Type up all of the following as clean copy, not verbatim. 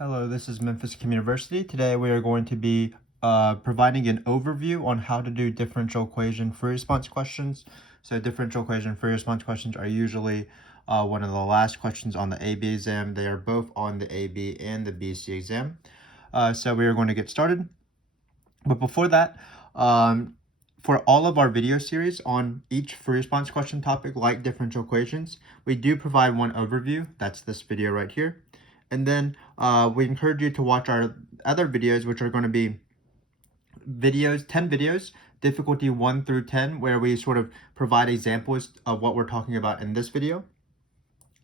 Hello, this is Memphis Communiversity. Today we are going to be providing an overview on how to do differential equation free response questions. So differential equation free response questions are usually one of the last questions on the AB exam. They are both on the AB and the BC exam. So we are going to get started. But before that, for all of our video series on each free response question topic like differential equations, we do provide one overview. That's this video right here. And then we encourage you to watch our other videos, which are going to be 10 videos, difficulty 1 through 10, where we sort of provide examples of what we're talking about in this video.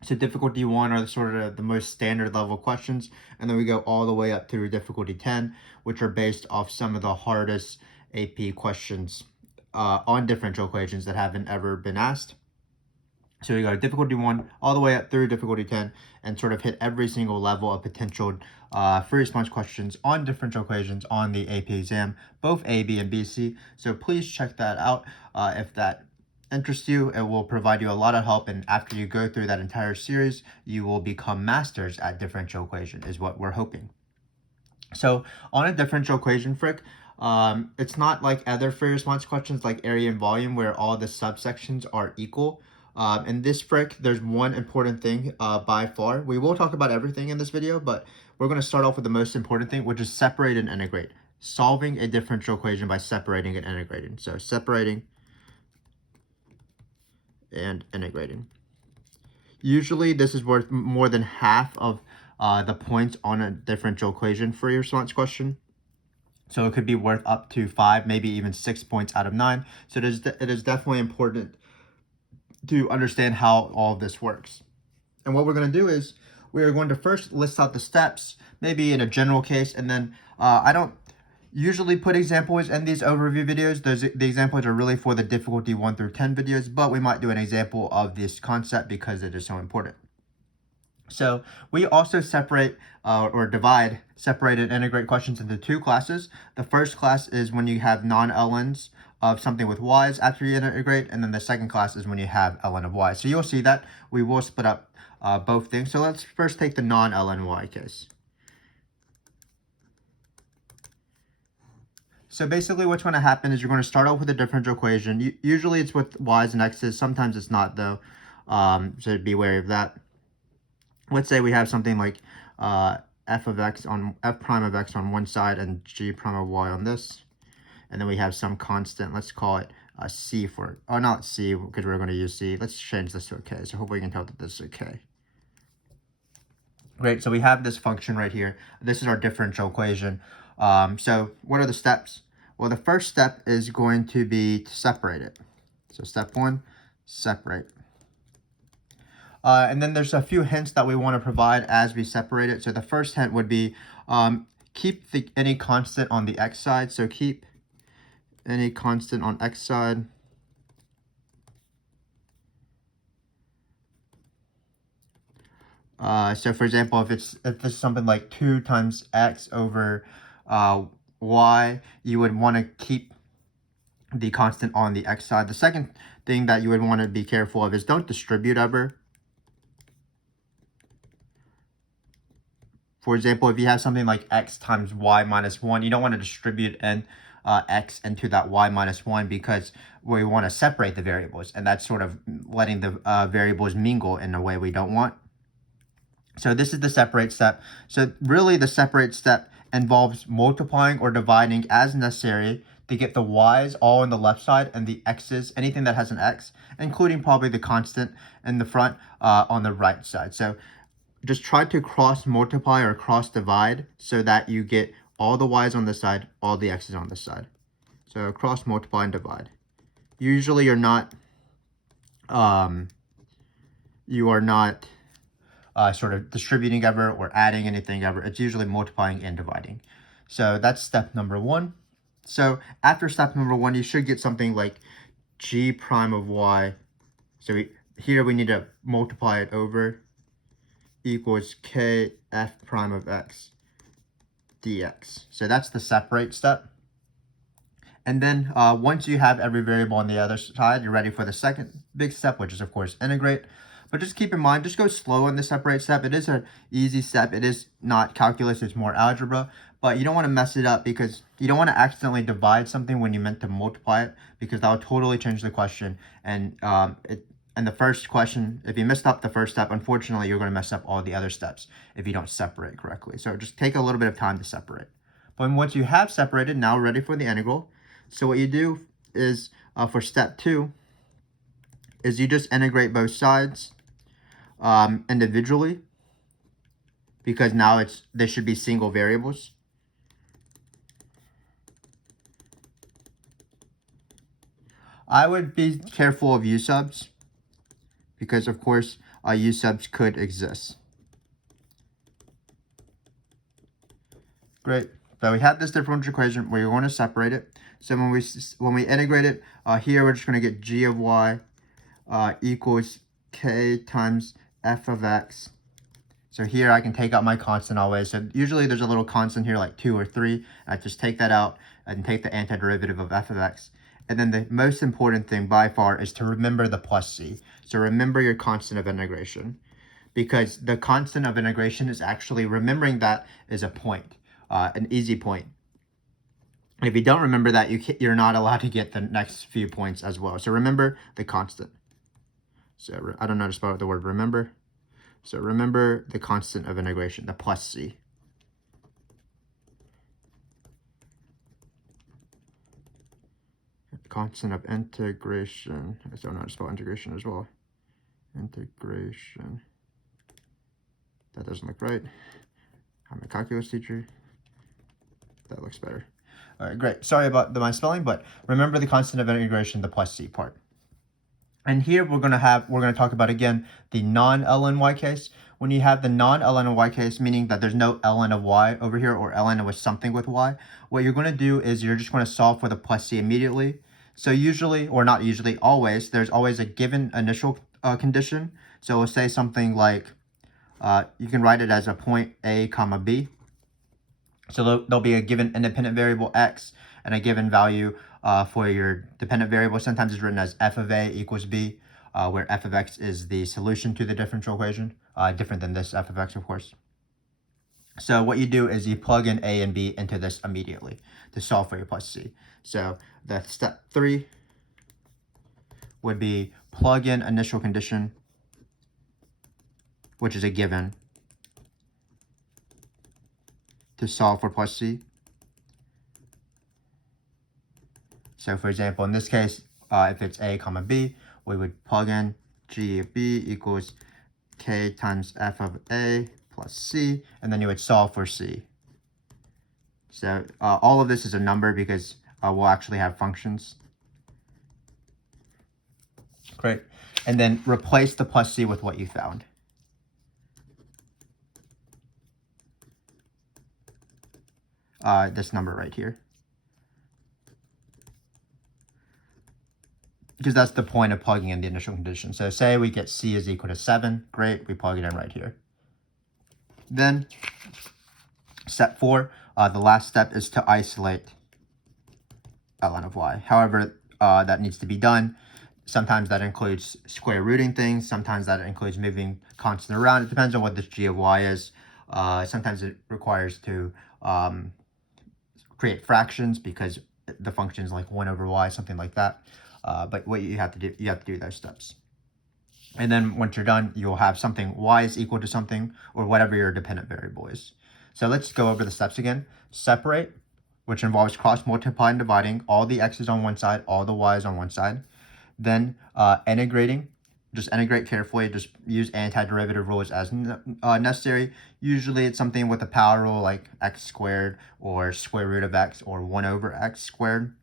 So difficulty 1 are sort of the most standard level questions, and then we go all the way up through difficulty 10, which are based off some of the hardest AP questions on differential equations that haven't ever been asked. So we go difficulty 1 all the way up through difficulty 10 and sort of hit every single level of potential free response questions on differential equations on the AP exam, both AB and BC. So please check that out if that interests you. It will provide you a lot of help, and after you go through that entire series, you will become masters at differential equation is what we're hoping. So on a differential equation, Frick, it's not like other free response questions like area and volume where all the subsections are equal. In this Frick, there's one important thing by far. We will talk about everything in this video, but we're going to start off with the most important thing, which is separate and integrate. Solving a differential equation by separating and integrating. So separating and integrating. Usually this is worth more than half of the points on a differential equation free response question. So it could be worth up to 5, maybe even 6 points out of 9. So it is definitely important to understand how all of this works. And what we're going to do is we are going to first list out the steps, maybe in a general case, and then I don't usually put examples in these overview videos. The examples are really for the difficulty 1 through 10 videos, but we might do an example of this concept because it is so important. So we also separate separate and integrate questions into two classes. The first class is when you have non-lns of something with y's after you integrate, and then the second class is when you have ln of y. So you'll see that we will split up both things. So let's first take the non-ln y case. So basically what's going to happen is you're going to start off with a differential equation. Usually it's with y's and x's. Sometimes it's not, though. So be wary of that. Let's say we have something like f prime of x on one side and g prime of y on this. And then we have some constant. Let's call it c for, oh, not c, because we're going to use c. Let's change this to a k. So hopefully you can tell that this is a k. Great, so we have this function right here. This is our differential equation. So what are the steps? Well, the first step is going to be to separate it. So step 1, separate. And then there's a few hints that we want to provide as we separate it. So the first hint would be keep any constant on the x side. So keep any constant on x side. So for example, if this is something like 2 times x over y, you would want to keep the constant on the x side. The second thing that you would want to be careful of is don't distribute ever. For example, if you have something like x times y minus 1, you don't want to distribute x into that y minus 1 because we want to separate the variables, and that's sort of letting the variables mingle in a way we don't want. So this is the separate step. So really the separate step involves multiplying or dividing as necessary to get the y's all on the left side and the x's, anything that has an x, including probably the constant in the front, on the right side. So just try to cross multiply or cross divide so that you get all the y's on this side, all the x's on this side. So cross multiply and divide. Usually you are not sort of distributing ever or adding anything ever. It's usually multiplying and dividing. So that's step number 1. So after step number 1, you should get something like g prime of y. So here we need to multiply it over equals k f prime of x dx. So that's the separate step. And then once you have every variable on the other side, you're ready for the second big step, which is of course integrate. But just keep in mind, just go slow on the separate step. It is an easy step. It is not calculus, it's more algebra. But you don't want to mess it up because you don't want to accidentally divide something when you meant to multiply it, because that will totally change the question. And the first question, if you messed up the first step, unfortunately, you're going to mess up all the other steps if you don't separate correctly. So just take a little bit of time to separate. But once you have separated, now we're ready for the integral. So what you do is, for step 2, is you just integrate both sides individually, because now they should be single variables. I would be careful of u subs, because of course u subs could exist. Great. So we have this differential equation where you're going to separate it. So when we integrate it, here we're just going to get g of y equals k times f of x. So here I can take out my constant always. So usually there's a little constant here like 2 or 3. I just take that out and take the antiderivative of f of x. And then the most important thing by far is to remember the plus c. So remember your constant of integration, because the constant of integration is actually, remembering that is a point, an easy point. If you don't remember that, you're not allowed to get the next few points as well. So remember the constant. So I don't know how to spell the word remember. So remember the constant of integration, the plus c. Constant of integration. I don't know how to spell integration as well. Integration. That doesn't look right. I'm a calculus teacher. That looks better. All right, great. Sorry about my spelling, but remember the constant of integration, the plus c part. And here we're going to talk about, again, the non-ln case. When you have the non-ln case, meaning that there's no ln of y over here, or ln with something with y, what you're going to do is you're just going to solve for the plus c immediately. So usually, or not usually, always, there's always a given initial condition. So we'll say something like, you can write it as a point a comma b. So there'll be a given independent variable x and a given value for your dependent variable. Sometimes it's written as f of a equals b, where f of x is the solution to the differential equation, different than this f of x, of course. So what you do is you plug in a and b into this immediately to solve for your plus c. So the step 3 would be plug in initial condition, which is a given, to solve for plus c. So for example, in this case, if it's a comma b, we would plug in g of b equals k times f of a plus c, and then you would solve for c. So all of this is a number because we'll actually have functions. Great. And then replace the plus c with what you found. This number right here. Because that's the point of plugging in the initial condition. So say we get c is equal to 7. Great, we plug it in right here. Then step 4, the last step is to isolate ln of y. However, that needs to be done. Sometimes that includes square rooting things. Sometimes that includes moving constant around. It depends on what this g of y is. Sometimes it requires to create fractions because the function is like 1 over y, something like that. But what you have to do those steps. And then once you're done, you'll have something y is equal to something, or whatever your dependent variable is. So let's go over the steps again. Separate, which involves cross multiplying and dividing all the x's on one side, all the y's on one side. Then integrating, just integrate carefully, just use antiderivative rules as necessary. Usually it's something with a power rule like x squared or square root of x or 1 over x squared.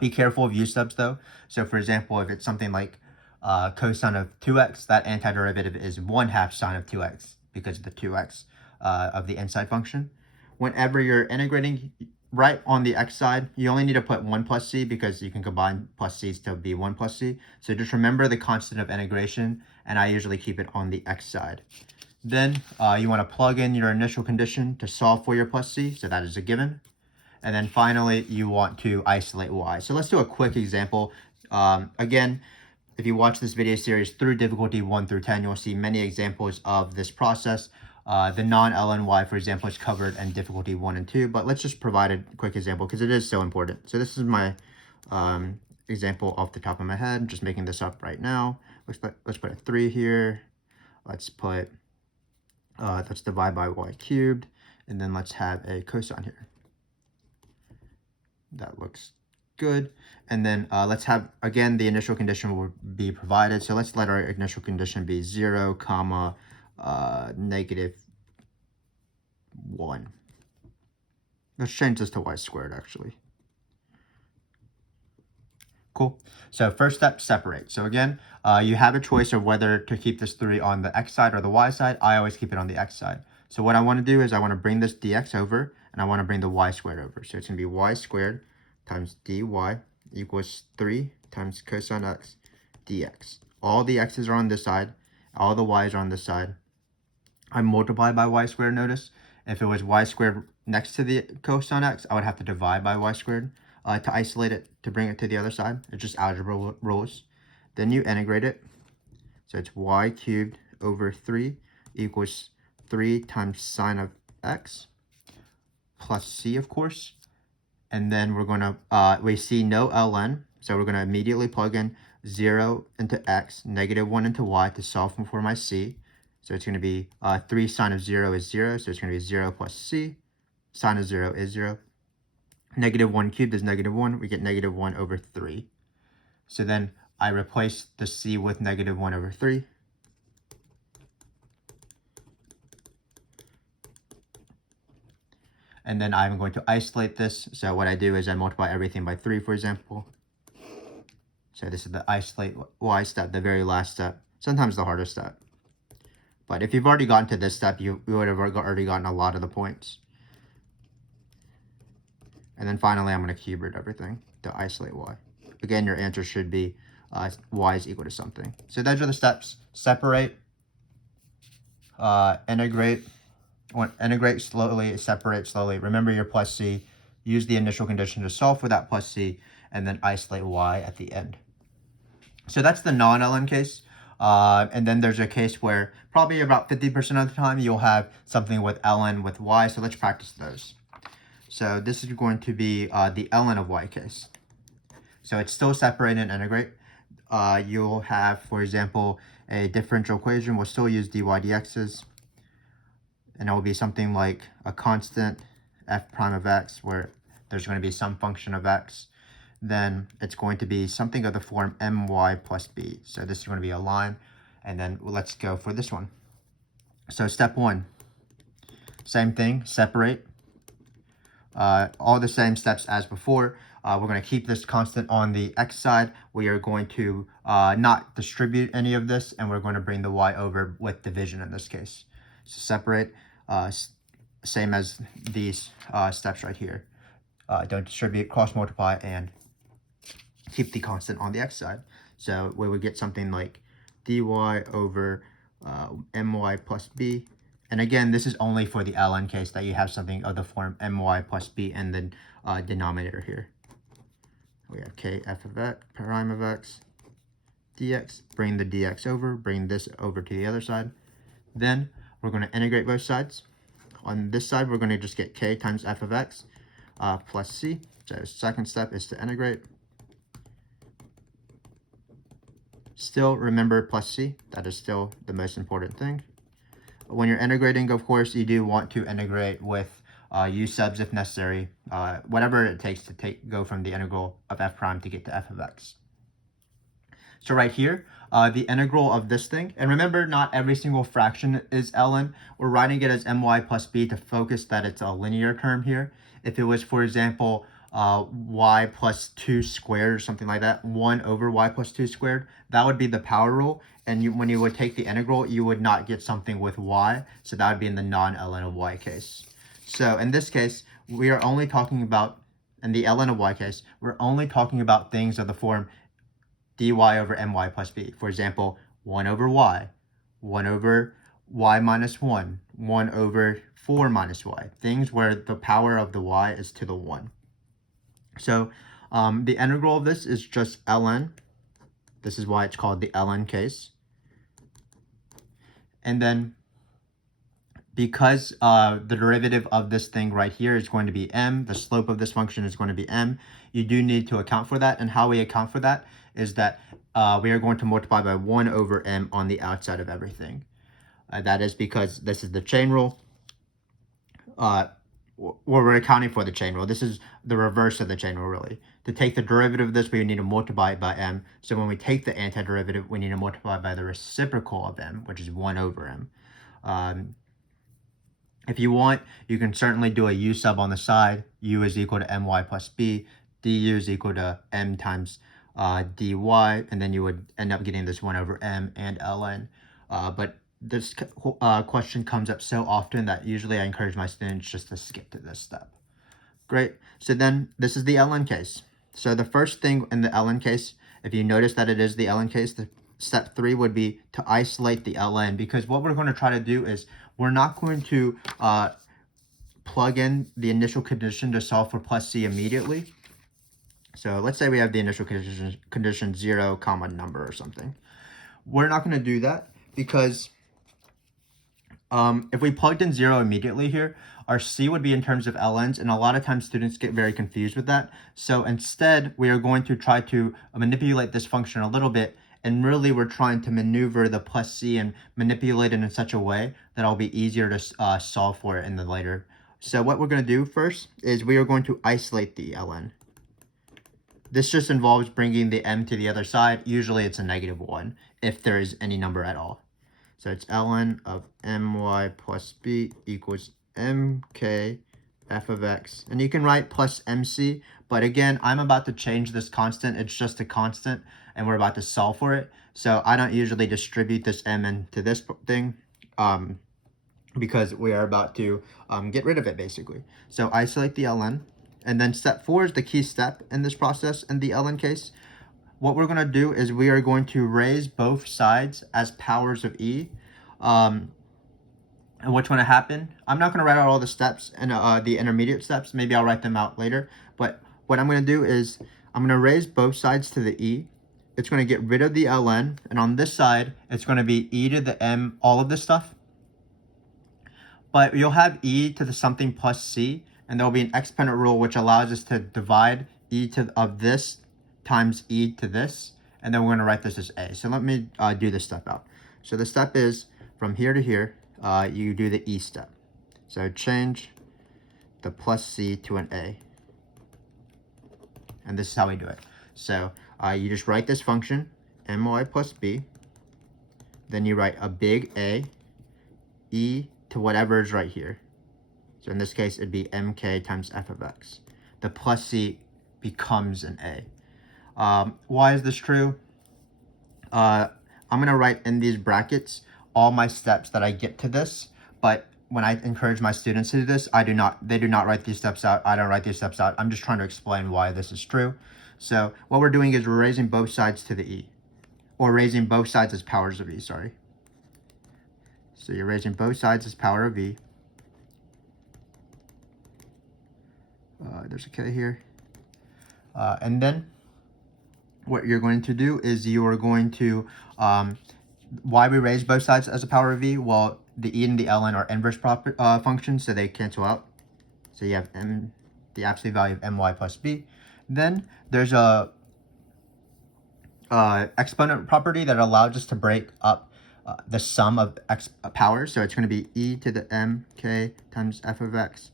Be careful of u subs though. So for example, if it's something like cosine of 2x, that antiderivative is 1/2 sine of 2x because of the 2x of the inside function. Whenever you're integrating right on the x side, you only need to put 1 plus c because you can combine plus c's to be 1 plus c. So just remember the constant of integration, and I usually keep it on the x side. Then you want to plug in your initial condition to solve for your plus c, so that is a given. And then finally, you want to isolate y. So let's do a quick example. Again, if you watch this video series through difficulty 1 through 10, you'll see many examples of this process. The non-lny, for example, is covered in difficulty 1 and 2, but let's just provide a quick example because it is so important. So this is my example off the top of my head. I'm just making this up right now. Let's put a 3 here. Let's put, let's divide by y cubed, and then let's have a cosine here. That looks good. And then let's have, again, the initial condition will be provided. So let's let our initial condition be 0, comma, negative 1. Let's change this to y squared, actually. Cool. So first step, separate. So again, you have a choice of whether to keep this 3 on the x side or the y side. I always keep it on the x side. So what I want to do is I want to bring this dx over, and I want to bring the y squared over. So it's going to be y squared times dy equals 3 times cosine x dx. All the x's are on this side. All the y's are on this side. I multiply by y squared, notice. If it was y squared next to the cosine x, I would have to divide by y squared to isolate it, to bring it to the other side. It's just algebra rules. Then you integrate it. So it's y cubed over 3 equals 3 times sine of x plus c, of course. And then we're going to, we see no ln, so we're going to immediately plug in 0 into x, negative 1 into y to solve for my c. So it's going to be 3 sine of 0 is 0, so it's going to be 0 plus c. Sine of 0 is 0. Negative 1 cubed is negative 1. We get negative 1 over 3. So then I replace the c with negative 1 over 3. And then I'm going to isolate this. So what I do is I multiply everything by 3, for example. So this is the isolate y step, the very last step. Sometimes the hardest step. But if you've already gotten to this step, you would have already gotten a lot of the points. And then finally, I'm going to cube root everything to isolate y. Again, your answer should be y is equal to something. So those are the steps. Separate, integrate slowly, separate slowly. Remember your plus c. Use the initial condition to solve for that plus c, and then isolate y at the end. So that's the non-ln case. And then there's a case where probably about 50% of the time you'll have something with ln with y. So let's practice those. So this is going to be the ln of y case. So it's still separate and integrate. You'll have, for example, a differential equation. We'll still use dy dx's. And it will be something like a constant f prime of x, where there's going to be some function of x. Then it's going to be something of the form my plus b. So this is going to be a line. And then let's go for this one. So step 1, same thing, separate. All the same steps as before. We're going to keep this constant on the x side. We are going to not distribute any of this, and we're going to bring the y over with division in this case. So separate, same as these steps right here. Don't distribute, cross multiply, and keep the constant on the x side. So we would get something like dy over my plus b. And again, this is only for the ln case that you have something of the form my plus b in the denominator here. We have k f of x prime of x dx. Bring the dx over, bring this over to the other side. Then we're going to integrate both sides. On this side, we're going to just get k times f of x plus c. So second step is to integrate. Still remember plus c. That is still the most important thing. When you're integrating, of course, you do want to integrate with u subs if necessary, whatever it takes to go from the integral of f prime to get to f of x. So right here, the integral of this thing, and remember, not every single fraction is ln. We're writing it as my plus b to focus that it's a linear term here. If it was, for example, y plus 2 squared or something like that, 1 over y plus 2 squared, that would be the power rule. And when you would take the integral, you would not get something with y. So that would be in the non-ln of y case. So in this case, we are only talking about, in the ln of y case, we're only talking about things of the form dy over my plus b. For example, 1 over y, 1 over y minus 1, 1 over 4 minus y. Things where the power of the y is to the 1. So the integral of this is just ln This is why it's called the ln case. And then because the derivative of this thing right here is going to be m, the slope of this function is going to be m, you do need to account for that. And how we account for that is that we are going to multiply by 1 over m on the outside of everything. That is because this is the chain rule. We're accounting for the chain rule. This is the reverse of the chain rule, really. To take the derivative of this, we need to multiply it by m. So when we take the antiderivative, we need to multiply by the reciprocal of m, which is 1 over m. If you want, you can certainly do a u sub on the side. U is equal to my plus b. Du is equal to m times dy. And then you would end up getting this 1 over m and ln. But this question comes up so often that usually I encourage my students just to skip to this step. Great. So then this is the ln case. So the first thing in the ln case, if you notice that it is the ln case, the step 3 would be to isolate the ln, because what we're going to try to do is we're not going to plug in the initial condition to solve for plus c immediately. So let's say we have the initial condition 0 comma number or something. We're not going to do that because if we plugged in 0 immediately here, our c would be in terms of ln's, and a lot of times students get very confused with that. So instead, we are going to try to manipulate this function a little bit, and really we're trying to maneuver the plus c and manipulate it in such a way that it'll be easier to solve for it in the later. So what we're going to do first is we are going to isolate the ln. This just involves bringing the m to the other side. Usually it's a -1 if there is any number at all. So it's ln of my plus b equals mk f of x. And you can write plus mc, but again, I'm about to change this constant. It's just a constant, and we're about to solve for it. So I don't usually distribute this m into this thing because we are about to get rid of it, basically. So isolate the ln. And then step 4 is the key step in this process in the ln case. What we're going to do is we are going to raise both sides as powers of e. And what's going to happen, I'm not going to write out all the steps and the intermediate steps. Maybe I'll write them out later. But what I'm going to do is I'm going to raise both sides to the e. It's going to get rid of the ln. And on this side, it's going to be e to the m, all of this stuff. But you'll have e to the something plus c. And there will be an exponent rule which allows us to divide e of this times e to this, and then we're going to write this as a. So let me do this step out. So the step is from here to here, you do the e step. So change the plus c to an a. And this is how we do it. So you just write this function, my plus b. Then you write a big A, e to whatever is right here. So in this case, it'd be mk times f of x. The plus c becomes an a. Why is this true? I'm going to write in these brackets all my steps that I get to this, but when I encourage my students to do this, they do not write these steps out. I don't write these steps out. I'm just trying to explain why this is true. So what we're doing is we're raising both sides to the e, or raising both sides as powers of e, sorry. So you're raising both sides as power of e. There's a k here. And then what you're going to do is you are going to, why we raise both sides as a power of e? Well, the e and the ln are inverse functions, so they cancel out. So you have the absolute value of my plus b. Then there's a exponent property that allows us to break up the sum of x powers. So it's going to be e to the mk times f of x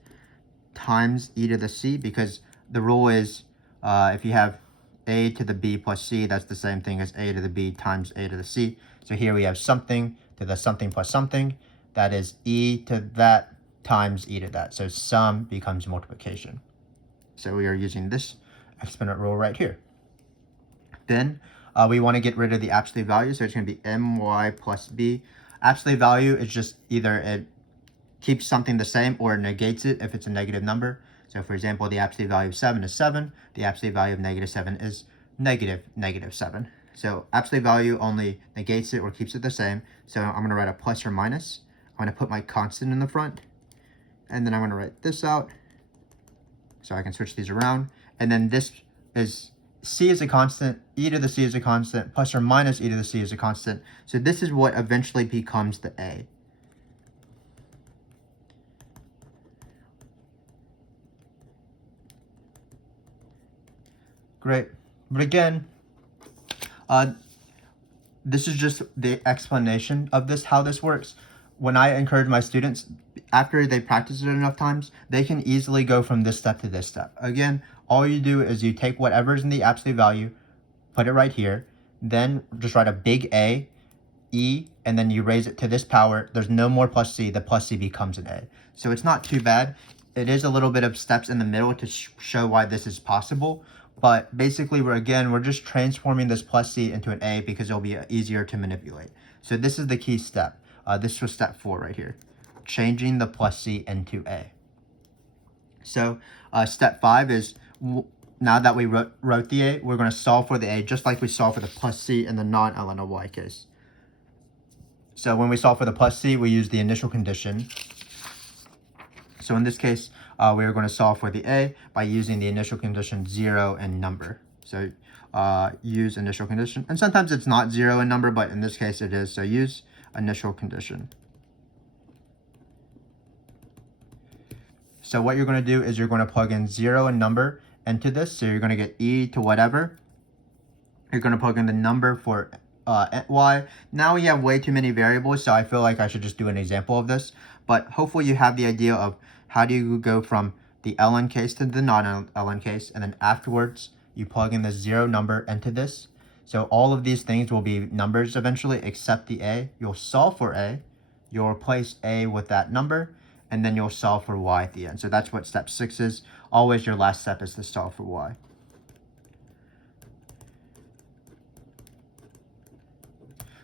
times e to the c, because the rule is if you have a to the b plus c, that's the same thing as a to the b times a to the c. So here we have something to the something plus something. That is e to that times e to that. So sum becomes multiplication. So we are using this exponent rule right here. Then we want to get rid of the absolute value. So it's going to be my plus b. Absolute value is just either it keeps something the same or it negates it if it's a negative number. So for example, the absolute value of 7 is 7. The absolute value of -7 is -7. So absolute value only negates it or keeps it the same. So I'm going to write a plus or minus. I'm going to put my constant in the front. And then I'm going to write this out. So I can switch these around. And then this is c is a constant, e to the c is a constant, plus or minus e to the c is a constant. So this is what eventually becomes the a. Great. But again, this is just the explanation of this, how this works. When I encourage my students, after they practice it enough times, they can easily go from this step to this step. Again, all you do is you take whatever's in the absolute value, put it right here, then just write a big A, E, and then you raise it to this power. There's no more plus C. The plus C becomes an A. So it's not too bad. It is a little bit of steps in the middle to show why this is possible. But basically, we're just transforming this plus C into an A because it'll be easier to manipulate. So this is the key step. This was step 4 right here, changing the plus C into A. So step 5 is, now that we wrote the A, we're going to solve for the A just like we solved for the plus C in the non-ln of y case. So when we solve for the plus C, we use the initial condition. So in this case, we are going to solve for the A by using the initial condition 0 and number. So use initial condition. And sometimes it's not 0 in number, but in this case it is. So use initial condition. So what you're going to do is you're going to plug in 0 in number into this. So you're going to get e to whatever. You're going to plug in the number for y. Now we have way too many variables, so I feel like I should just do an example of this. But hopefully you have the idea of how do you go from the ln case to the non-ln case, and then afterwards you plug in the 0 number into this. So all of these things will be numbers eventually except the a. You'll solve for a, you'll replace a with that number, and then you'll solve for y at the end. So that's what step 6 is. Always your last step is to solve for y.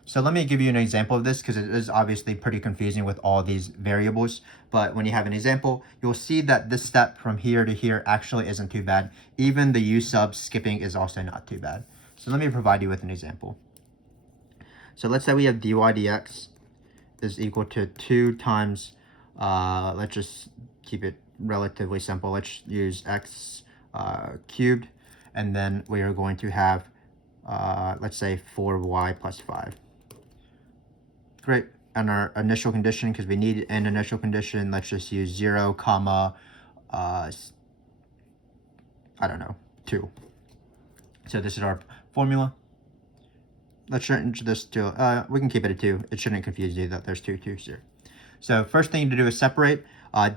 So let me give you an example of this because it is obviously pretty confusing with all these variables. But when you have an example, you'll see that this step from here to here actually isn't too bad. Even the u sub skipping is also not too bad. So let me provide you with an example. So let's say we have dy dx is equal to 2 times, let's just keep it relatively simple. Let's use x cubed. And then we are going to have, let's say 4y plus 5. Great. And our initial condition, because we need an initial condition, let's just use 0, comma, I don't know, 2. So this is our formula. Let's change this to, we can keep it at 2. It shouldn't confuse you that there's 2 2's here. So first thing to do is separate.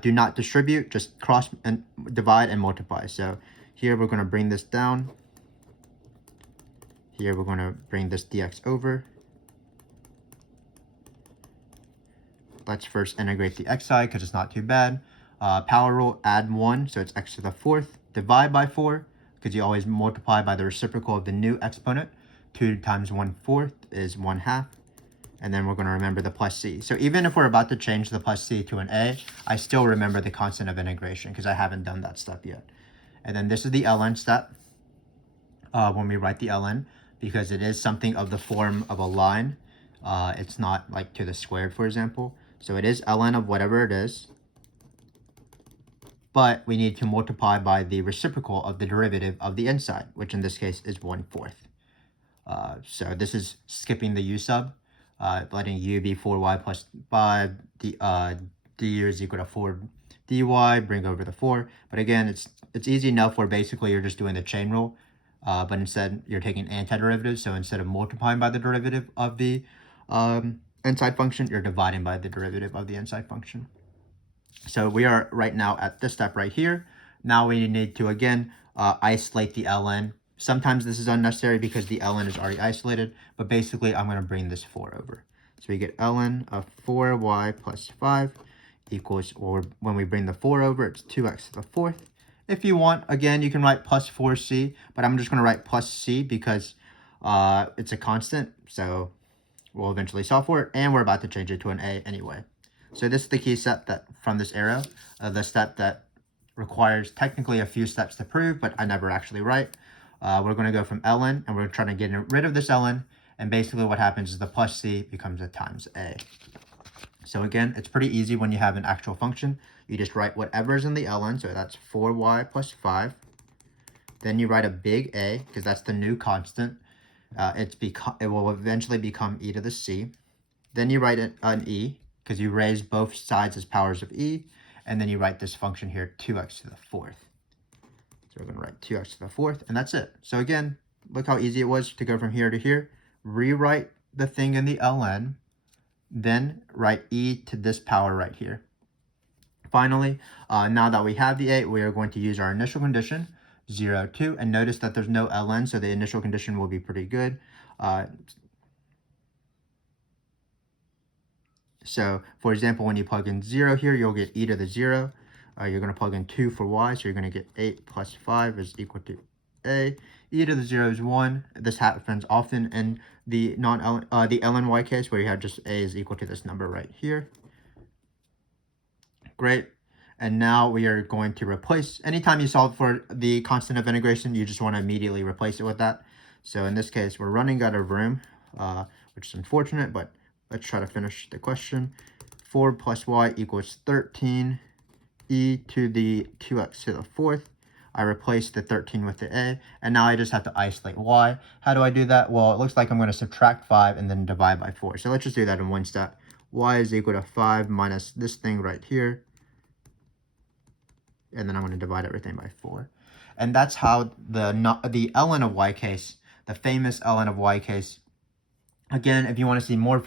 Do not distribute, just cross and divide and multiply. So here we're going to bring this down. Here we're going to bring this dx over. Let's first integrate the x side because it's not too bad. Power rule, add 1, so it's x to the 4th. Divide by 4, because you always multiply by the reciprocal of the new exponent. 2 times 1/4 is 1/2. And then we're going to remember the plus c. So even if we're about to change the plus c to an a, I still remember the constant of integration because I haven't done that step yet. And then this is the ln step when we write the ln, because it is something of the form of a line. It's not like to the squared, for example. So it is ln of whatever it is, but we need to multiply by the reciprocal of the derivative of the inside, which in this case is 1/4. So this is skipping the u sub, letting u be 4y plus 5, du is equal to 4 dy, bring over the 4. But again, it's easy enough where basically you're just doing the chain rule, but instead you're taking antiderivatives. So instead of multiplying by the derivative of the inside function, you're dividing by the derivative of the inside function. So we are right now at this step right here. Now we need to again isolate the ln. Sometimes this is unnecessary because the ln is already isolated, but basically I'm going to bring this 4 over. So we get ln of 4y plus 5 equals, or when we bring the 4 over, it's 2x to the 4th. If you want, again, you can write plus 4c, but I'm just going to write plus c because it's a constant. So we'll eventually solve for it, and we're about to change it to an a anyway. So this is the key step that from this arrow, the step that requires technically a few steps to prove, but I never actually write. We're going to go from ln, and we're trying to get rid of this ln, and basically what happens is the plus c becomes a times a. So again, it's pretty easy when you have an actual function. You just write whatever's in the ln, so that's 4y plus 5 Then you write a big A, because that's the new constant. It will eventually become e to the c. Then you write an e, because you raise both sides as powers of e. And then you write this function here, 2x to the fourth. So we're going to write 2x to the fourth, and that's it. So again, look how easy it was to go from here to here. Rewrite the thing in the ln, then write e to this power right here. Finally, now that we have the a, we are going to use our initial condition, 0, 2, and notice that there's no ln, so the initial condition will be pretty good. So, for example, when you plug in 0 here, you'll get e to the 0. You're going to plug in 2 for y, so you're going to get 8 plus 5 is equal to a. E to the 0 is 1. This happens often in the the ln case, where you have just a is equal to this number right here. Great. And now we are going to replace, anytime you solve for the constant of integration, you just want to immediately replace it with that. So in this case, we're running out of room, which is unfortunate, but let's try to finish the question. 4 plus y equals 13, e to the 2x to the fourth. I replaced the 13 with the a, and now I just have to isolate y. How do I do that? Well, it looks like I'm going to subtract 5 and then divide by 4. So let's just do that in one step. Y is equal to 5 minus this thing right here. And then I'm going to divide everything by 4. And that's how the ln of y case, the famous ln of y case, again, if you want to see more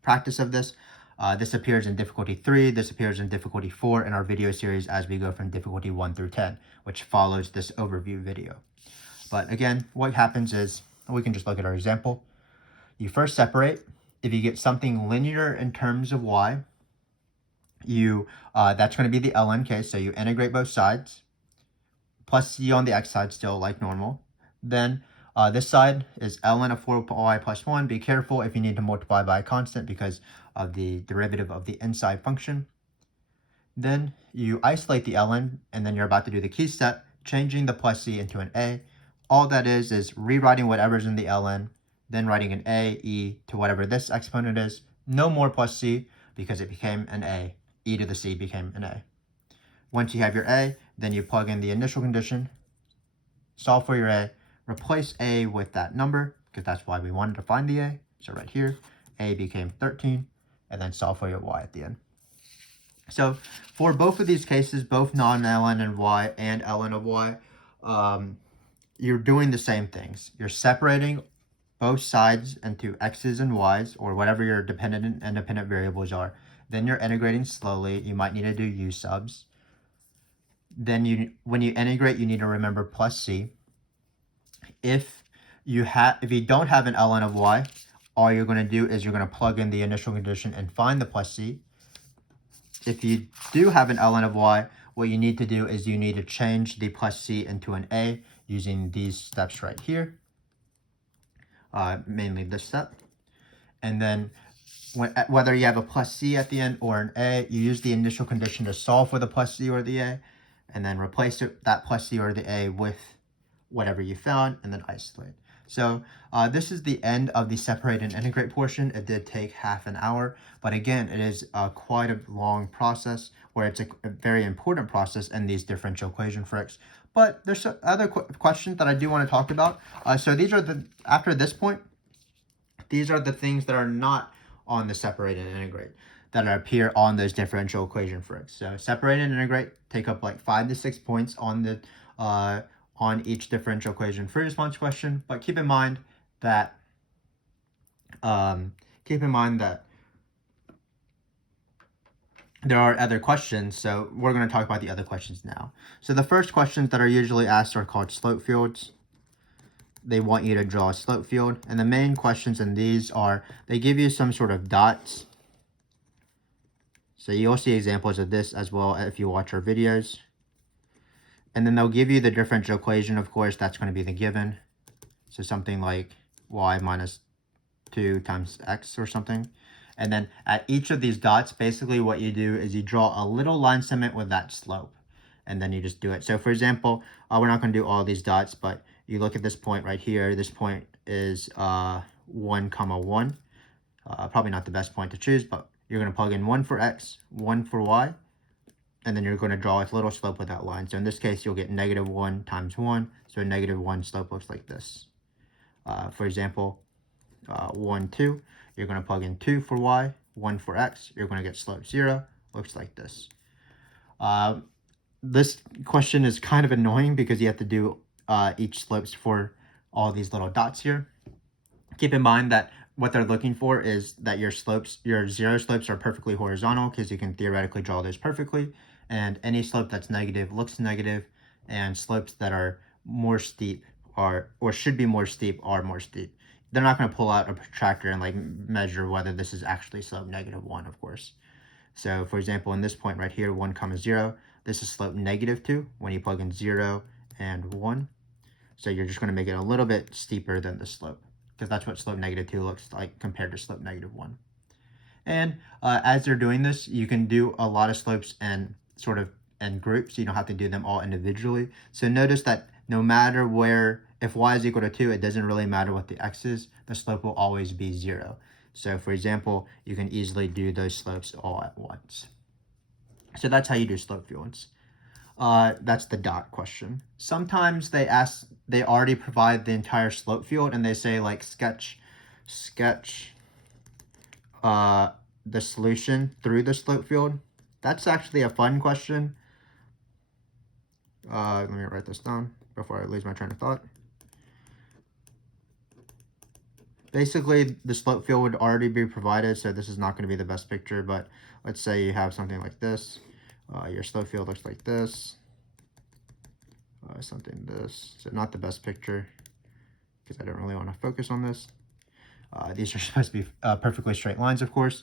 practice of this, this appears in difficulty 3, this appears in difficulty 4 in our video series as we go from difficulty 1 through 10, which follows this overview video. But again, what happens is, we can just look at our example. You first separate. If you get something linear in terms of y, that's going to be the ln case, so you integrate both sides, plus c on the x side still like normal. Then this side is ln of 4y plus 1. Be careful if you need to multiply by a constant because of the derivative of the inside function. Then you isolate the ln, and then you're about to do the key step, changing the plus c into an a. All that is rewriting whatever's in the ln, then writing an a, e to whatever this exponent is. No more plus c because it became an a. E to the c became an a. Once you have your a, then you plug in the initial condition, solve for your a, replace a with that number, because that's why we wanted to find the a. So right here, a became 13, and then solve for your y at the end. So for both of these cases, both non-ln and y and ln of y, you're doing the same things. You're separating both sides into x's and y's, or whatever your dependent and independent variables are. Then you're integrating slowly. You might need to do u subs. Then when you integrate, you need to remember plus c. If you don't have an ln of y, all you're going to do is you're going to plug in the initial condition and find the plus c. If you do have an ln of y, what you need to do is you need to change the plus c into an a using these steps right here, mainly this step. And then whether you have a plus c at the end or an a, you use the initial condition to solve for the plus c or the a, and then replace that plus c or the a with whatever you found, and then isolate. So this is the end of the separate and integrate portion. It did take half an hour, but again, it is quite a long process, where it's a very important process in these differential equation frics. But there's other questions that I do want to talk about. So these are after this point, these are the things that are not on the separate and integrate that appear on those differential equation frics. So separate and integrate take up like 5 to 6 points on the on each differential equation free response question, but keep in mind that there are other questions, so we're going to talk about the other questions now. So the first questions that are usually asked are called slope fields. They want you to draw a slope field, and the main questions in these are, they give you some sort of dots. So you'll see examples of this as well if you watch our videos. And then they'll give you the differential equation, of course, that's going to be the given. So something like y minus 2 times x or something. And then at each of these dots, basically what you do is you draw a little line segment with that slope. And then you just do it. So for example, we're not going to do all these dots, but you look at this point right here. This point is 1, 1. Probably not the best point to choose, but you're going to plug in 1 for x, 1 for y. and then you're going to draw a little slope with that line. So in this case, you'll get -1 times 1. So a -1 slope looks like this. For example, 1, 2, you're going to plug in 2 for y, 1 for x. You're going to get slope 0. Looks like this. This question is kind of annoying because you have to do each slopes for all these little dots here. Keep in mind that what they're looking for is that your zero slopes are perfectly horizontal, because you can theoretically draw those perfectly, and any slope that's negative looks negative, and slopes that are more steep or should be more steep are more steep. They're not going to pull out a protractor and like measure whether this is actually slope -1, of course. So for example, in this point right here, 1, 0, this is slope -2 when you plug in 0 and 1. So you're just going to make it a little bit steeper than the slope, because that's what slope -2 looks like compared to slope -1. And as you're doing this, you can do a lot of slopes and sort of in groups. You don't have to do them all individually. So notice that no matter where, if y is equal to 2, it doesn't really matter what the x is. The slope will always be 0. So for example, you can easily do those slopes all at once. So that's how you do slope fields. That's the dot question. Sometimes they already provide the entire slope field, and they say like sketch the solution through the slope field. That's actually a fun question. Let me write this down before I lose my train of thought. Basically, the slope field would already be provided, so this is not going to be the best picture, but let's say you have something like this. Your slope field looks like this. Something this. So not the best picture, because I don't really want to focus on this. These are supposed to be perfectly straight lines, of course.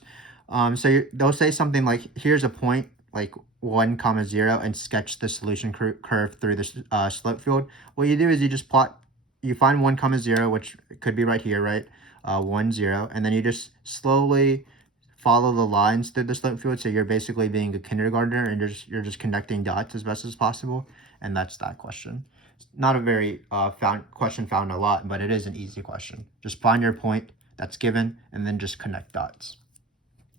So they'll say something like, here's a point, like 1, 0, and sketch the solution curve through the slope field. What you do is you just plot, you find 1, 0, which could be right here, right? 1, 0, and then you just slowly follow the lines through the slope field. So you're basically being a kindergartner, and you're just connecting dots as best as possible. And that's that question. It's not a very question found a lot, but it is an easy question. Just find your point that's given, and then just connect dots.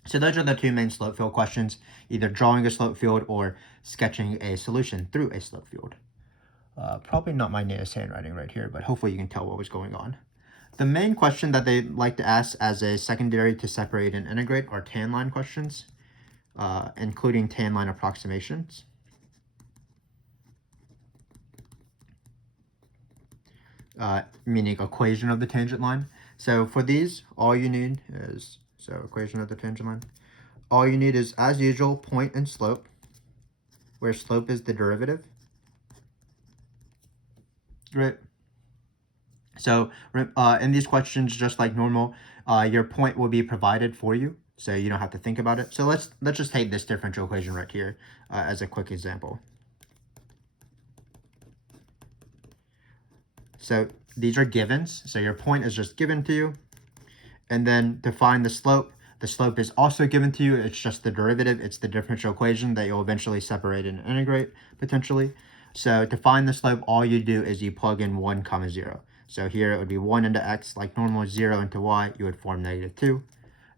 So those are the two main slope field questions, either drawing a slope field or sketching a solution through a slope field. Probably not my neatest handwriting right here, but hopefully you can tell what was going on. The main question that they like to ask as a secondary to separate and integrate are tan line questions, including tan line approximations. Meaning equation of the tangent line. So for these, all you need is, equation of the tangent line. All you need is, as usual, point and slope, where slope is the derivative. Great. So in these questions, just like normal, your point will be provided for you, so you don't have to think about it. So let's just take this differential equation right here as a quick example. So these are givens, so your point is just given to you. And then to find the slope is also given to you. It's just the derivative. It's the differential equation that you'll eventually separate and integrate, potentially. So to find the slope, all you do is you plug in 1, 0. So here it would be 1 into x, like normal, 0 into y, you would form -2.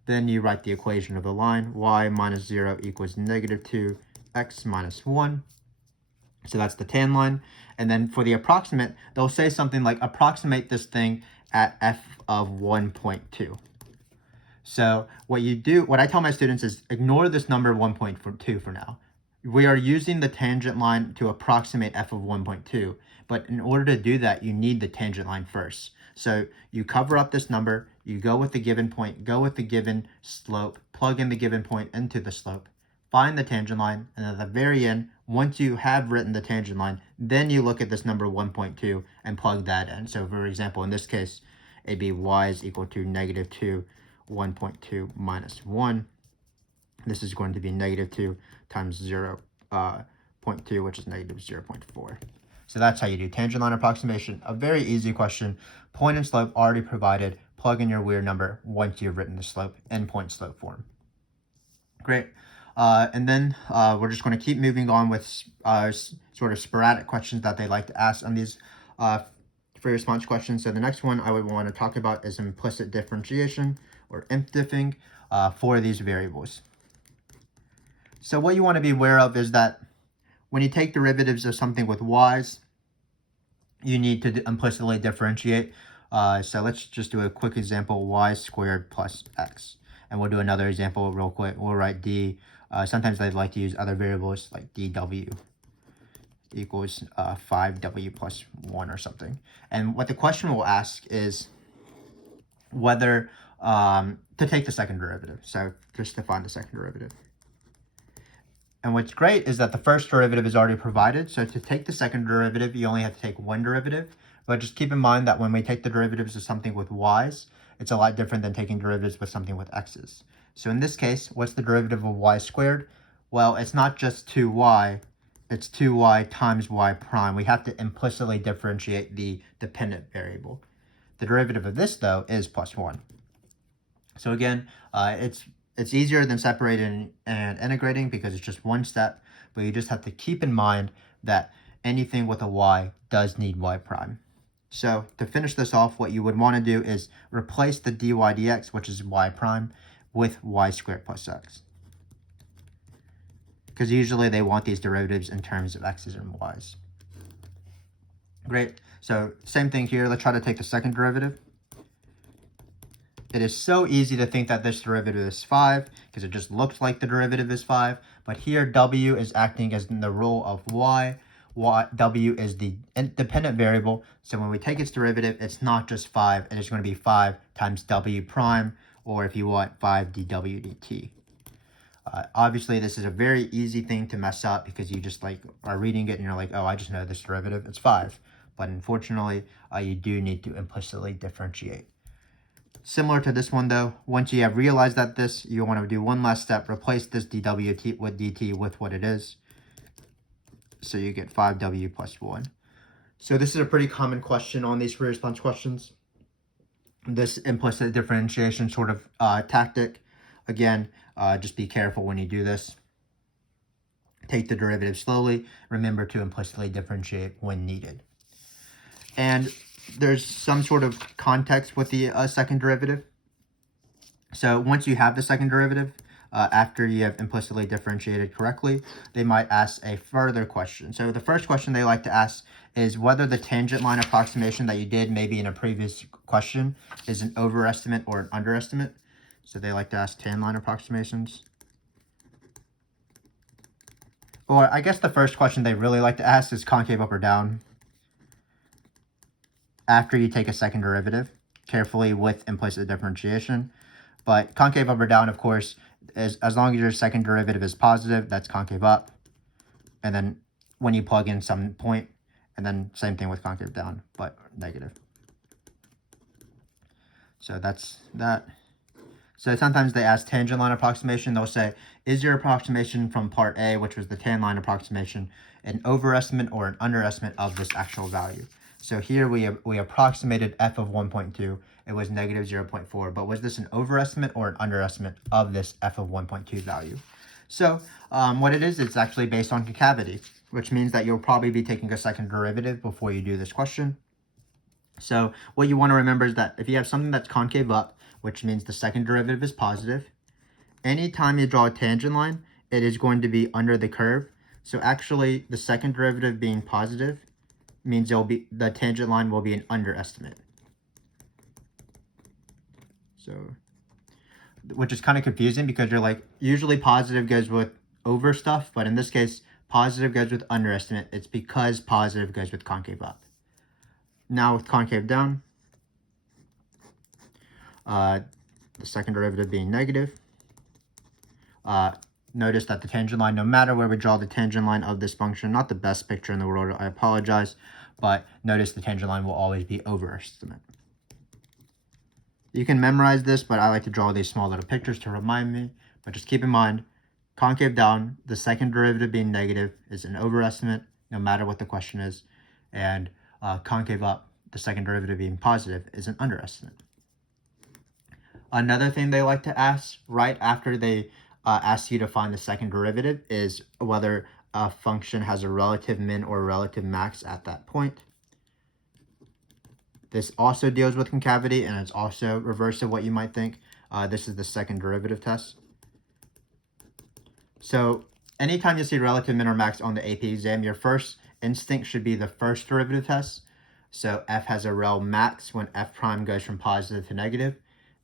Then you write the equation of the line, y minus 0 equals -2, x minus 1. So that's the tan line. And then for the approximate, they'll say something like approximate this thing at f of 1.2. So what I tell my students is ignore this number 1.2 for now. We are using the tangent line to approximate f of 1.2, but in order to do that, you need the tangent line first. So you cover up this number, you go with the given point, go with the given slope, plug in the given point into the slope, find the tangent line, and at the very end, once you have written the tangent line, then you look at this number 1.2 and plug that in. So for example, in this case, it'd be y is equal to -2, 1.2 minus 1. This is going to be -2 times 0.2, which is -0.4. So that's how you do tangent line approximation. A very easy question. Point and slope already provided. Plug in your weird number once you've written the slope in point slope form. Great. And then we're just going to keep moving on with sort of sporadic questions that they like to ask on these free response questions. So the next one I would want to talk about is implicit differentiation, or imp diffing, for these variables. So what you want to be aware of is that when you take derivatives of something with y's, you need to implicitly differentiate. So let's just do a quick example, y squared plus x. And we'll do another example real quick. We'll write d. Sometimes they'd like to use other variables like dw equals 5w plus 1 or something. And what the question will ask is whether to take the second derivative. So just to find the second derivative. And what's great is that the first derivative is already provided. So to take the second derivative, you only have to take one derivative. But just keep in mind that when we take the derivatives of something with y's, it's a lot different than taking derivatives with something with x's. So in this case, what's the derivative of y squared? Well, it's not just 2y, it's 2y times y prime. We have to implicitly differentiate the dependent variable. The derivative of this, though, is plus 1. So again, it's easier than separating and integrating because it's just one step, but you just have to keep in mind that anything with a y does need y prime. So to finish this off, what you would want to do is replace the dy dx, which is y prime, with y squared plus x. Because usually they want these derivatives in terms of x's and y's. Great. So same thing here. Let's try to take the second derivative. It is so easy to think that this derivative is 5 because it just looks like the derivative is 5. But here w is acting as in the role of y. W is the dependent variable. So when we take its derivative, it's not just 5. It is going to be 5 times w prime, or if you want, 5 dw dt. Obviously, this is a very easy thing to mess up because you just are reading it and you're like, oh, I just know this derivative. It's 5. But unfortunately, you do need to implicitly differentiate. Similar to this one, though, once you have realized that you want to do one last step, replace this dw with dt with what it is. So you get 5w plus 1. So this is a pretty common question on these free response questions. This implicit differentiation sort of tactic. Again, just be careful when you do this. Take the derivative slowly. Remember to implicitly differentiate when needed. And there's some sort of context with the second derivative. So once you have the second derivative, after you have implicitly differentiated correctly, they might ask a further question. So the first question they like to ask is whether the tangent line approximation that you did maybe in a previous question is an overestimate or an underestimate. So they like to ask tan line approximations. Or I guess the first question they really like to ask is concave up or down. After you take a second derivative, carefully with implicit differentiation. But concave up or down, of course, is as long as your second derivative is positive, that's concave up. And then when you plug in some point, and then same thing with concave down, but negative. So that's that. So sometimes they ask tangent line approximation. They'll say, is your approximation from part A, which was the tan line approximation, an overestimate or an underestimate of this actual value? So here we approximated f of 1.2. It was negative 0.4. But was this an overestimate or an underestimate of this f of 1.2 value? So what it is, it's actually based on concavity, which means that you'll probably be taking a second derivative before you do this question. So what you want to remember is that if you have something that's concave up, which means the second derivative is positive, anytime you draw a tangent line, it is going to be under the curve. So actually, the second derivative being positive means the tangent line will be an underestimate. So, which is kind of confusing because you're like, usually positive goes with over stuff, but in this case, positive goes with underestimate. It's because positive goes with concave up. Now with concave down, the second derivative being negative, notice that the tangent line, no matter where we draw the tangent line of this function, not the best picture in the world, I apologize, but notice the tangent line will always be overestimate. You can memorize this, but I like to draw these small little pictures to remind me. But just keep in mind, concave down, the second derivative being negative is an overestimate, no matter what the question is. And concave up, the second derivative being positive, is an underestimate. Another thing they like to ask right after they ask you to find the second derivative is whether a function has a relative min or relative max at that point. This also deals with concavity, and it's also reverse of what you might think. This is the second derivative test. So anytime you see relative min or max on the AP exam, your first instinct should be the first derivative test. So f has a rel max when f prime goes from positive to negative.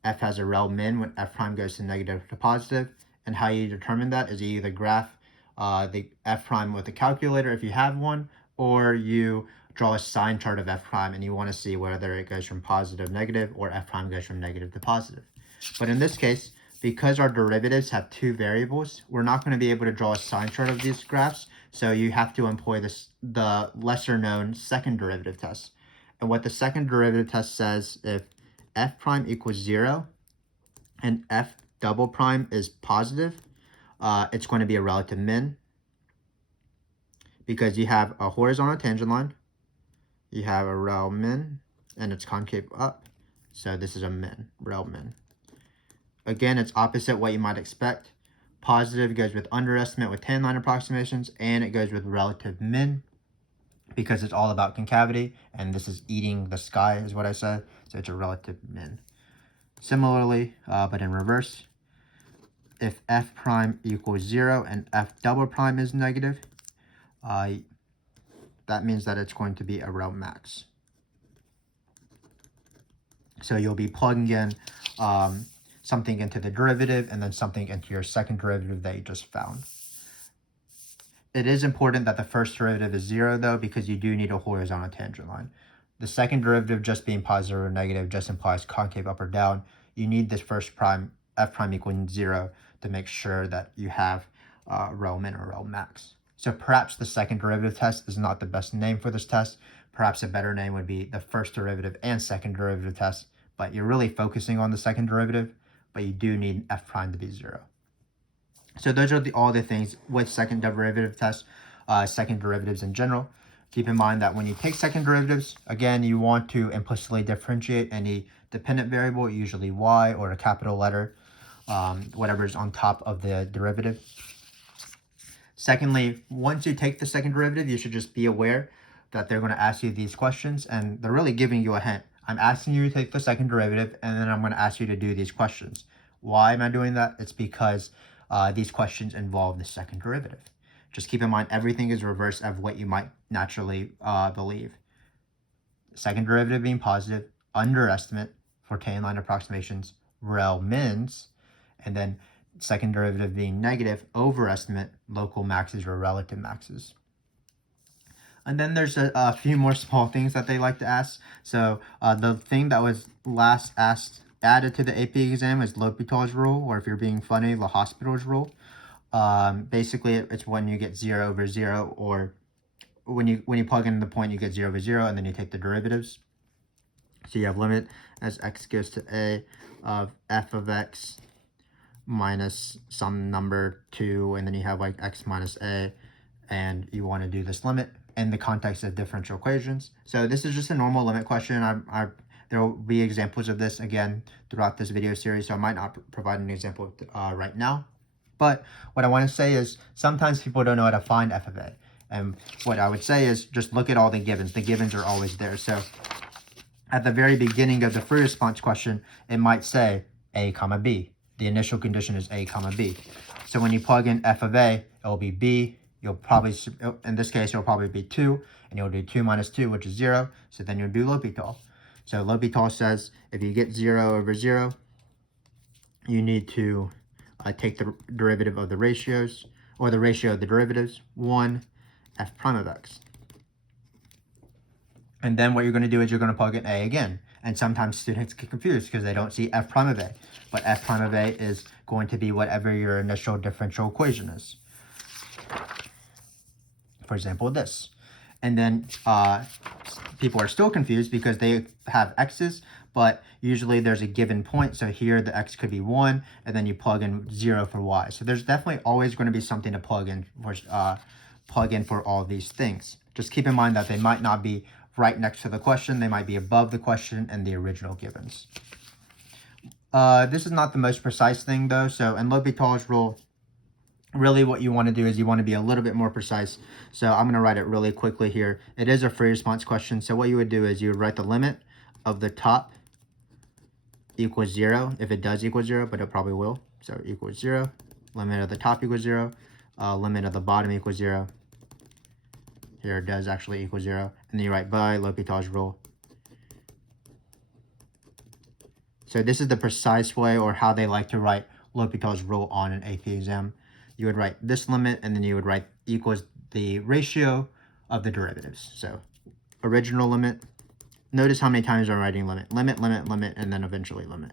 F has a rel min when f prime goes from negative to positive. And how you determine that is you either graph the f prime with a calculator if you have one, or you draw a sign chart of f prime and you want to see whether it goes from positive to negative or f prime goes from negative to positive. But in this case, because our derivatives have two variables, we're not going to be able to draw a sign chart of these graphs, so you have to employ the lesser known second derivative test. And what the second derivative test says, if f prime equals 0 and f double prime is positive, it's going to be a relative min, because you have a horizontal tangent line, you have a rel min, and it's concave up, so this is a min, rel min. Again, it's opposite what you might expect. Positive goes with underestimate with tan line approximations, and it goes with relative min because it's all about concavity, and this is eating the sky is what I said, so it's a relative min. Similarly, but in reverse, if f prime equals 0 and f double prime is negative, that means that it's going to be a rel max. So you'll be plugging in something into the derivative and then something into your second derivative that you just found. It is important that the first derivative is 0 though, because you do need a horizontal tangent line. The second derivative just being positive or negative just implies concave up or down. You need this first prime, f prime equaling 0, to make sure that you have rel min or rel max. So perhaps the second derivative test is not the best name for this test. Perhaps a better name would be the first derivative and second derivative test, but you're really focusing on the second derivative, but you do need f prime to be 0. So those are all the things with second derivative tests, second derivatives in general. Keep in mind that when you take second derivatives, again, you want to implicitly differentiate any dependent variable, usually y or a capital letter, whatever is on top of the derivative. Secondly, once you take the second derivative, you should just be aware that they're going to ask you these questions, and they're really giving you a hint. I'm asking you to take the second derivative, and then I'm going to ask you to do these questions. Why am I doing that? It's because these questions involve the second derivative. Just keep in mind, everything is reverse of what you might naturally believe. Second derivative being positive, underestimate for tan line approximations, rel mins, and then second derivative being negative, overestimate local maxes or relative maxes. And then there's a few more small things that they like to ask. So the thing that was last added to the AP exam is L'Hôpital's rule, or if you're being funny, Le Hospital's rule. Basically, it's when you get 0 over 0, or when you plug in the point, you get 0 over 0, and then you take the derivatives. So you have limit as x goes to a of f of x minus some number 2, and then you have like x minus a, and you want to do this limit in the context of differential equations. So this is just a normal limit question. There will be examples of this again throughout this video series, so I might not provide an example right now. But what I want to say is sometimes people don't know how to find f of a. And what I would say is just look at all the givens. The givens are always there. So at the very beginning of the free response question, it might say a comma b. The initial condition is a comma b. So when you plug in f of a, it will be b. You'll probably, in this case, it'll probably be 2, and you'll do 2 minus 2, which is 0. So then you'll do L'Hôpital. So L'Hôpital says if you get 0 over 0, you need to take the derivative of the ratios, or the ratio of the derivatives, 1 f prime of x. And then what you're going to do is you're going to plug in a again. And sometimes students get confused because they don't see f prime of a. But f prime of a is going to be whatever your initial differential equation is. For example, this. And then people are still confused because they have x's, but usually there's a given point. So here the x could be 1, and then you plug in 0 for y. So there's definitely always going to be something to plug in for all these things. Just keep in mind that they might not be right next to the question. They might be above the question and the original givens. This is not the most precise thing though. So in L'Hôpital's rule, really what you want to do is you want to be a little bit more precise. So I'm going to write it really quickly here. It is a free response question. So what you would do is you would write the limit of the top equals 0, if it does equal 0, but it probably will. So equals 0, limit of the top equals 0, limit of the bottom equals 0. Here it does actually equal 0. And then you write by L'Hopital's rule. So this is the precise way, or how they like to write L'Hopital's rule on an AP exam. You would write this limit, and then you would write equals the ratio of the derivatives. So original limit. Notice how many times I'm writing limit. Limit, limit, limit, and then eventually limit.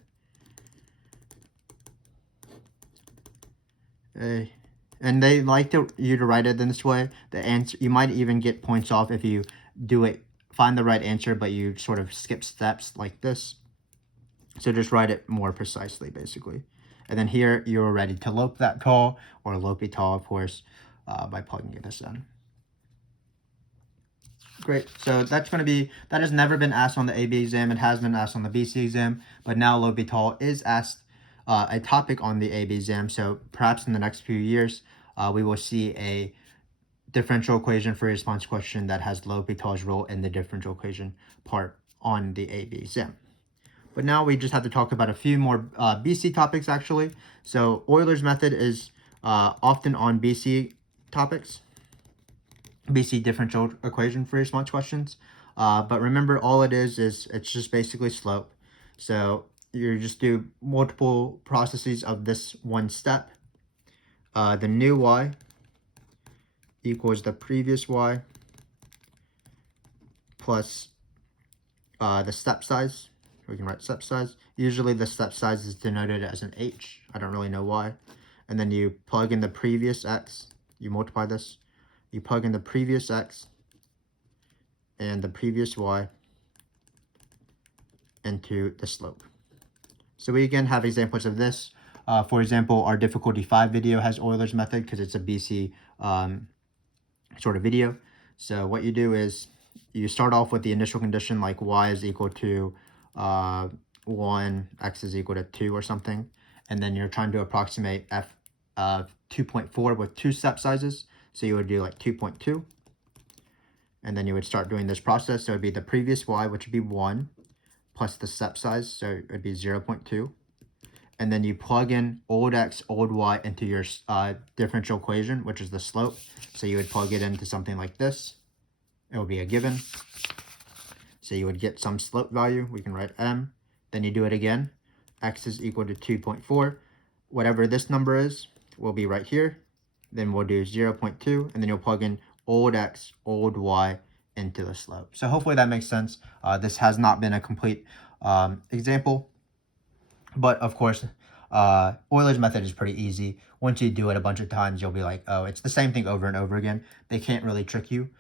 Okay. And they like you to write it in this way. The answer, you might even get points off if you do it, find the right answer, but you sort of skip steps like this. So just write it more precisely, basically. And then here, you're ready to L'Hopital, or L'Hopital, of course, by plugging this in. Great. So that's going to be, that has never been asked on the AB exam. It has been asked on the BC exam, but now L'Hopital is asked a topic on the AB exam. So perhaps in the next few years, we will see a differential equation free response question that has L'Hopital's rule in the differential equation part on the AB exam. But now we just have to talk about a few more BC topics, actually. So Euler's method is often on BC topics, BC differential equation free response questions. But remember, all it is it's just basically slope. So you just do multiple processes of this one step. The new y equals the previous y plus the step size. We can write step size. Usually the step size is denoted as an h. I don't really know why. And then you plug in the previous x. You multiply this. You plug in the previous x and the previous y into the slope. So we again have examples of this. For example, our difficulty 5 video has Euler's method because it's a BC sort of video. So what you do is you start off with the initial condition, like y is equal to 1, x is equal to 2 or something. And then you're trying to approximate f of 2.4 with 2 step sizes. So you would do like 2.2. And then you would start doing this process. So it would be the previous y, which would be 1, plus the step size. So it would be 0.2. And then you plug in old x, old y into your differential equation, which is the slope. So you would plug it into something like this. It will be a given. So you would get some slope value. We can write m. Then you do it again. X is equal to 2.4. Whatever this number is will be right here. Then we'll do 0.2. And then you'll plug in old x, old y into the slope. So hopefully that makes sense. This has not been a complete example. But of course, Euler's method is pretty easy. Once you do it a bunch of times, you'll be like, oh, it's the same thing over and over again. They can't really trick you.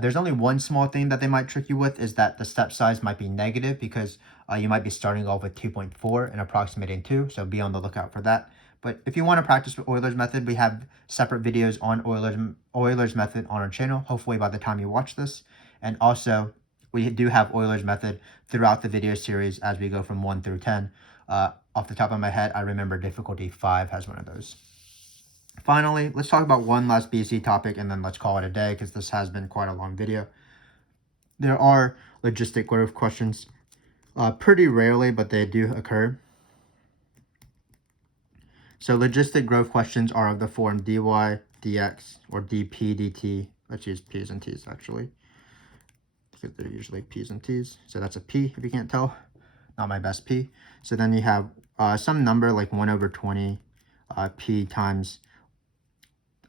There's only one small thing that they might trick you with, is that the step size might be negative, because you might be starting off with 2.4 and approximating 2. So be on the lookout for that. But if you want to practice with Euler's method, we have separate videos on Euler's method on our channel, hopefully by the time you watch this. And also, we do have Euler's method throughout the video series as we go from 1 through 10. Off the top of my head, I remember difficulty 5 has one of those. Finally, let's talk about one last BC topic, and then let's call it a day, because this has been quite a long video. There are logistic growth questions, pretty rarely, but they do occur. So logistic growth questions are of the form dy, dx, or dp, dt. Let's use p's and t's, actually, because they're usually p's and t's. So that's a p, if you can't tell. Not my best p. So then you have some number like 1 over 20 p times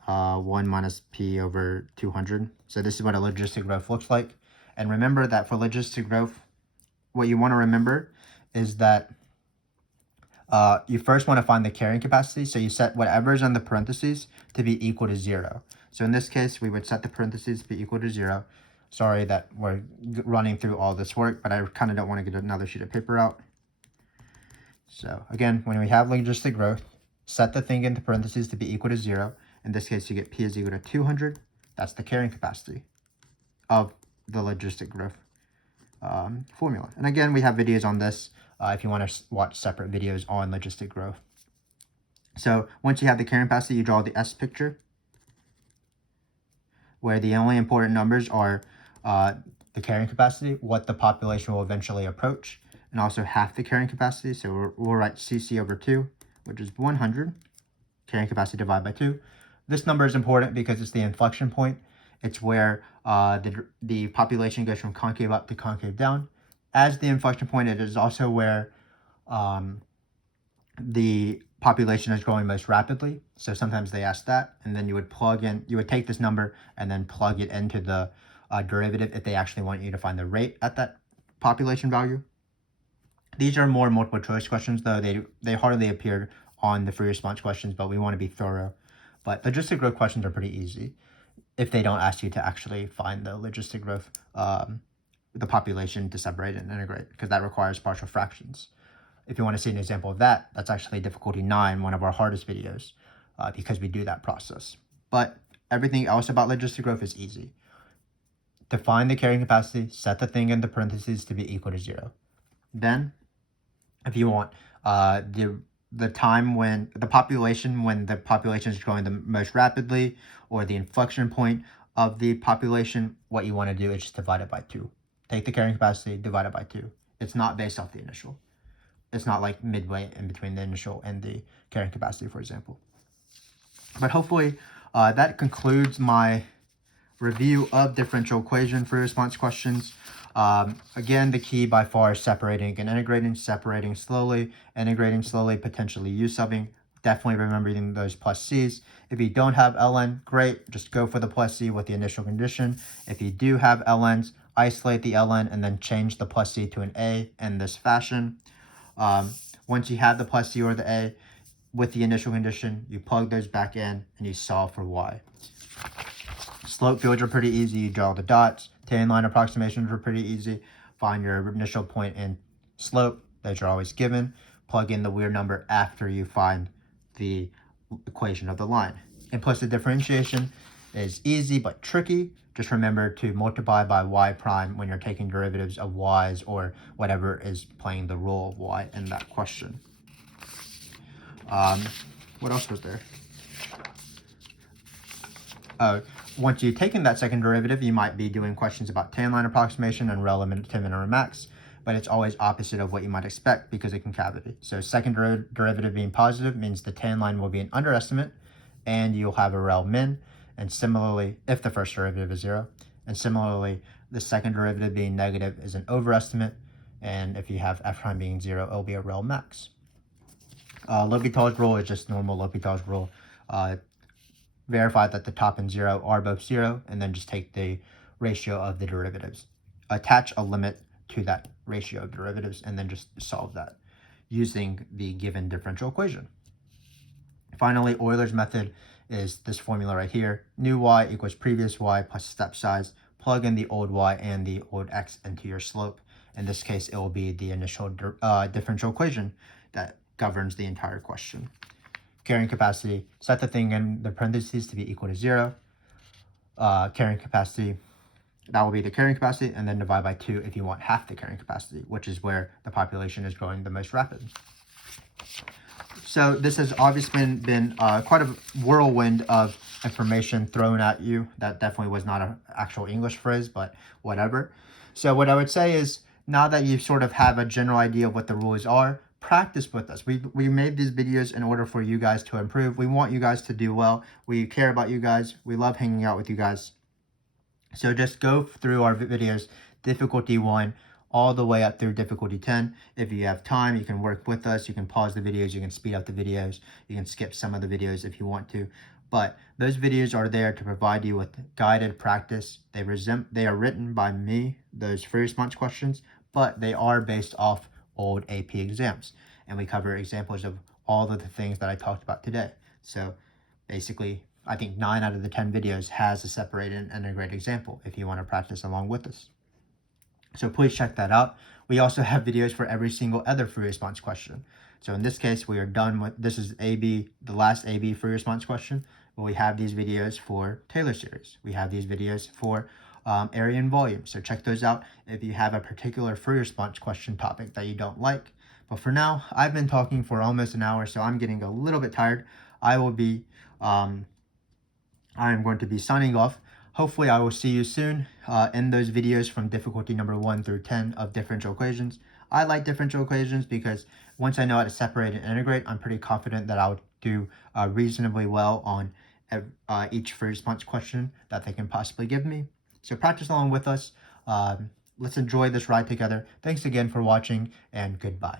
1 minus p over 200. So this is what a logistic growth looks like. And remember that for logistic growth, what you want to remember is that you first want to find the carrying capacity. So you set whatever's in the parentheses to be equal to 0. So in this case, we would set the parentheses to be equal to 0. Sorry that we're running through all this work, but I kind of don't want to get another sheet of paper out. So again, when we have logistic growth, set the thing into parentheses to be equal to 0. In this case, you get p is equal to 200. That's the carrying capacity of the logistic growth formula. And again, we have videos on this if you want to watch separate videos on logistic growth. So once you have the carrying capacity, you draw the S picture, where the only important numbers are the carrying capacity, what the population will eventually approach, and also half the carrying capacity. So we'll write CC over 2, which is 100, carrying capacity divided by 2, This number is important because it's the inflection point. It's where the population goes from concave up to concave down. As the inflection point, it is also where the population is growing most rapidly. So sometimes they ask that, and then you would take this number and then plug it into the derivative if they actually want you to find the rate at that population value. These are more multiple choice questions, though they hardly appear on the free response questions, but we want to be thorough. But logistic growth questions are pretty easy if they don't ask you to actually find the logistic growth, the population to separate and integrate, because that requires partial fractions. If you want to see an example of that, that's actually difficulty 9, one of our hardest videos, because we do that process. But everything else about logistic growth is easy. Define the carrying capacity, set the thing in the parentheses to be equal to 0. Then, if you want the time when the population is growing the most rapidly, or the inflection point of the population, what you want to do is just divide it by 2. Take the carrying capacity, divide it by 2. It's not based off the initial. It's not like midway in between the initial and the carrying capacity, for example. But hopefully that concludes my review of differential equation free response questions. Again, the key by far is separating and integrating, separating slowly, integrating slowly, potentially u-subbing. Definitely remembering those plus c's. If you don't have ln, great, just go for the plus c with the initial condition. If you do have ln's, isolate the ln and then change the plus c to an a in this fashion. Once you have the plus c or the a with the initial condition, you plug those back in and you solve for y. Slope fields are pretty easy. You draw the dots. Tan line approximations are pretty easy. Find your initial point and slope. Those are always given. Plug in the weird number after you find the equation of the line. Implicit differentiation is easy but tricky. Just remember to multiply by y prime when you're taking derivatives of y's or whatever is playing the role of y in that question. What else was there? Once you've taken that second derivative, you might be doing questions about tan line approximation and relative minimum max, but it's always opposite of what you might expect because of concavity. So second derivative being positive means the tan line will be an underestimate and you'll have a rel min. And similarly, if the first derivative is 0, and similarly, the second derivative being negative is an overestimate, and if you have f prime being 0, it'll be a rel max. L'Hopital's rule is just normal L'Hopital's rule. Verify that the top and 0 are both 0, and then just take the ratio of the derivatives. Attach a limit to that ratio of derivatives, and then just solve that using the given differential equation. Finally, Euler's method is this formula right here. New y equals previous y plus step size. Plug in the old y and the old x into your slope. In this case, it will be the initial differential equation that governs the entire question. Carrying capacity, set the thing in the parentheses to be equal to 0. Carrying capacity, that will be the carrying capacity, and then divide by 2 if you want half the carrying capacity, which is where the population is growing the most rapid. So this has obviously been quite a whirlwind of information thrown at you. That definitely was not an actual English phrase, but whatever. So what I would say is, now that you sort of have a general idea of what the rules are, practice with us. We made these videos in order for you guys to improve. We want you guys to do well. We care about you guys. We love hanging out with you guys. So just go through our videos, difficulty 1, all the way up through difficulty 10. If you have time, you can work with us. You can pause the videos. You can speed up the videos. You can skip some of the videos if you want to. But those videos are there to provide you with guided practice. They are written by me, those free response questions, but they are based off old AP exams, and we cover examples of all of the things that I talked about today. So basically, I think 9 out of the 10 videos has a separated and integrated example if you want to practice along with us. So please check that out. We also have videos for every single other free response question. So in this case, we are done with, this is AB, the last AB free response question, but we have these videos for Taylor series. We have these videos for area and volume. So check those out if you have a particular free response question topic that you don't like. But for now, I've been talking for almost an hour, so I'm getting a little bit tired. I am going to be signing off. Hopefully I will see you soon in those videos from difficulty number 1 through 10 of differential equations. I like differential equations because once I know how to separate and integrate, I'm pretty confident that I'll do reasonably well on each free response question that they can possibly give me. So practice along with us. Let's enjoy this ride together. Thanks again for watching, and goodbye.